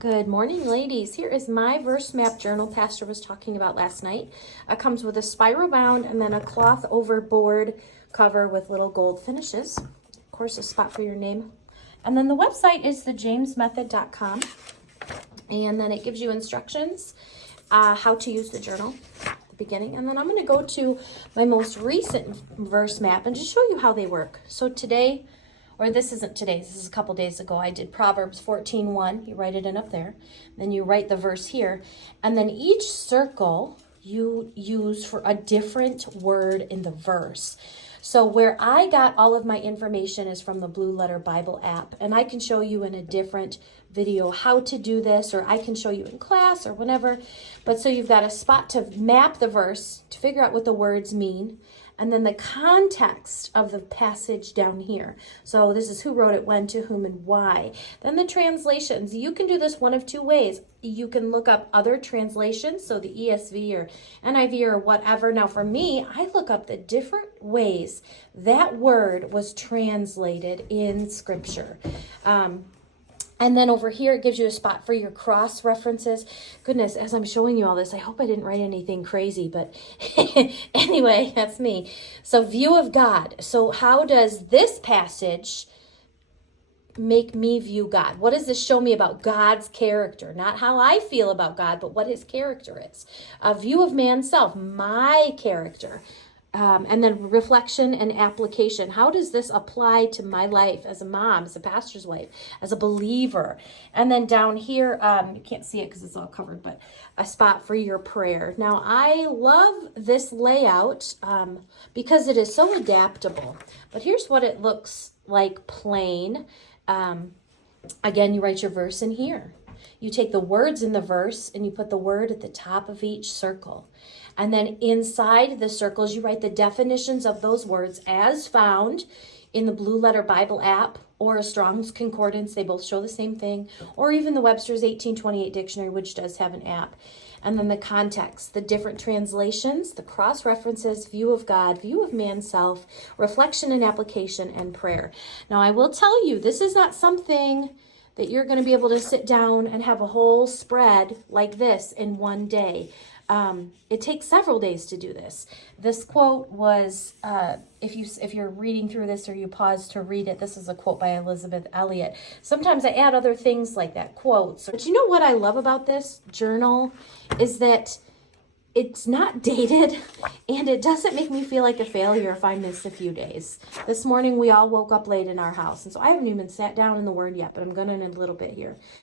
Good morning, ladies. Here is my verse map journal Pastor was talking about last night. It comes with a spiral bound and then a cloth overboard cover with little gold finishes. Of course, a spot for your name. And then the website is thejamesmethod.com. And then it gives you instructions how to use the journal at the beginning. And then I'm going to go to my most recent verse map and just show you how they work. So today, or this isn't today, this is a couple days ago, I did Proverbs 14:1. You write it in up there. Then you write the verse here. And then each circle you use for a different word in the verse. So where I got all of my information is from the Blue Letter Bible app. And I can show you in a different video how to do this, or I can show you in class or whatever. But so you've got a spot to map the verse, to figure out what the words mean, and then the context of the passage down here. So this is who wrote it, when, to whom, and why. Then the translations. You can do this one of two ways. You can look up other translations, so the ESV or NIV or whatever. Now for me, I look up the different ways that word was translated in Scripture. And then over here, it gives you a spot for your cross references. Goodness, as I'm showing you all this, I hope I didn't write anything crazy, but anyway, that's me. So view of God. So how does this passage make me view God? What does this show me about God's character? Not how I feel about God, but what his character is. A view of man's self, my character. And then reflection and application. How does this apply to my life as a mom, as a pastor's wife, as a believer? And then down here, you can't see it because it's all covered, but a spot for your prayer. Now, I love this layout because it is so adaptable. But here's what it looks like plain. Again, you write your verse in here. You take the words in the verse and you put the word at the top of each circle. And then inside the circles, you write the definitions of those words as found in the Blue Letter Bible app or a Strong's Concordance. They both show the same thing. Or even the Webster's 1828 Dictionary, which does have an app. And then the context, the different translations, the cross references, view of God, view of man's self, reflection and application, and prayer. Now, I will tell you, this is not something that you're going to be able to sit down and have a whole spread like this in one day. It takes several days to do this. This quote was, if you're reading through this or you pause to read it, this is a quote by Elizabeth Elliot. Sometimes I add other things like that, quotes. But you know what I love about this journal is that it's not dated and it doesn't make me feel like a failure if I miss a few days. This morning we all woke up late in our house, and so I haven't even sat down in the Word yet, but I'm going to in a little bit here.